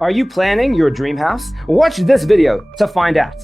Are you planning your dream house? Watch this video to find out.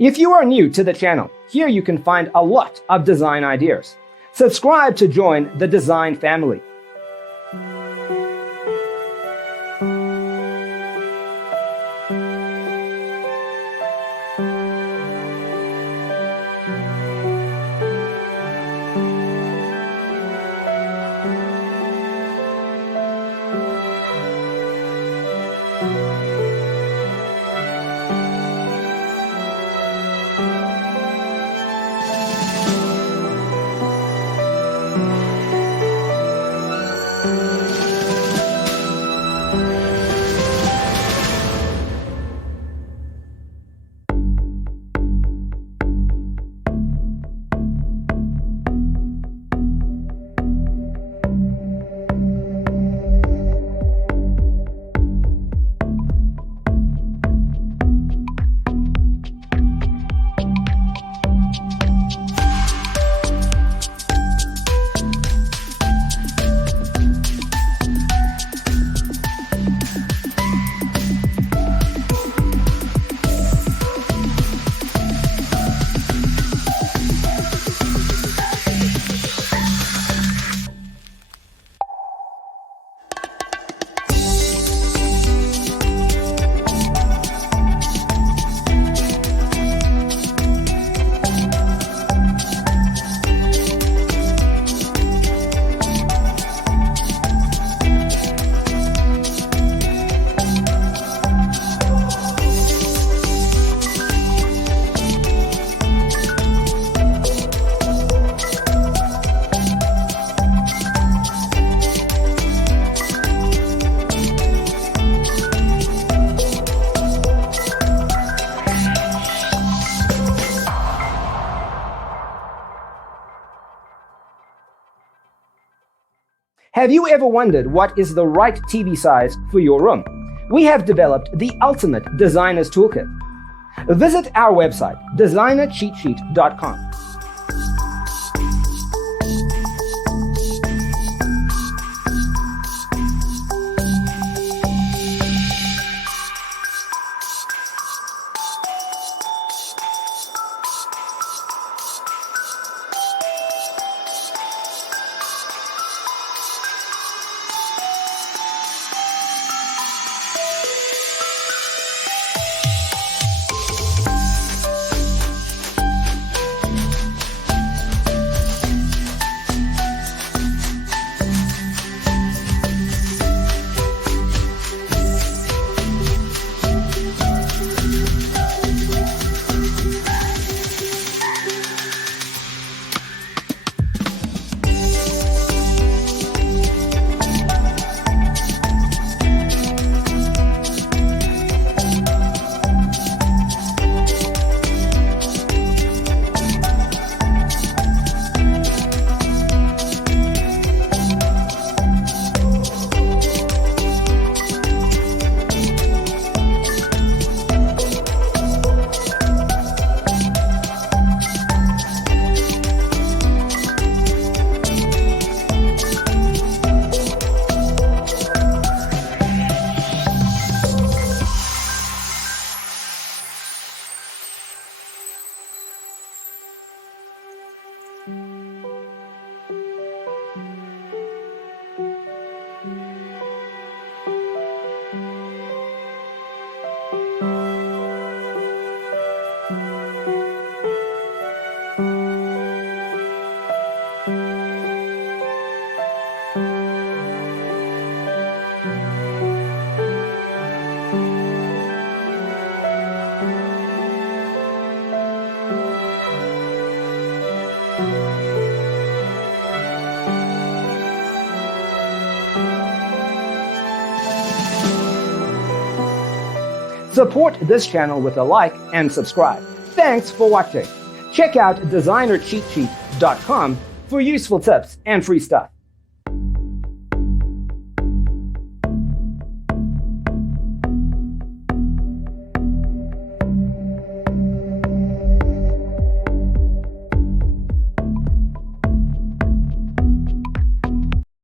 If you are new to the channel, here you can find a lot of design ideas. Subscribe to join the design family. Have you ever wondered what is the right TV size for your room? We have developed the ultimate designer's toolkit. Visit our website, designercheatsheet.com. Support this channel with a like and subscribe. Thanks for watching. Check out designercheatsheet.com for useful tips and free stuff.